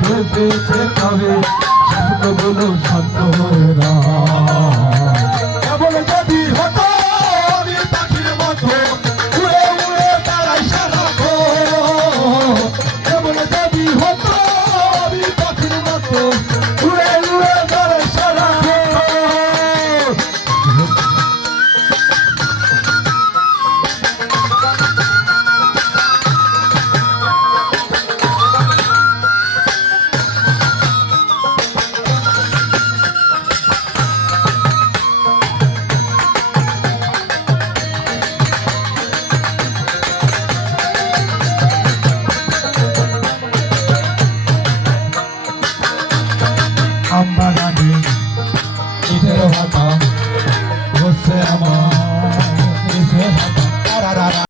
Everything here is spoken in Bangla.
খেলতেছে তবে স্বপ্নগুলো শান্ত হয়ে না কেবল যদি হতো আমি পাখির মতো উড়ে উড়ে তারাই সারাক্ষণ কেবল যদি হতো আমি পাখির মতো উড়ে উড়ে তারাই সারাক্ষণ আমবাগানে ইটের ভাতা হচ্ছে আমার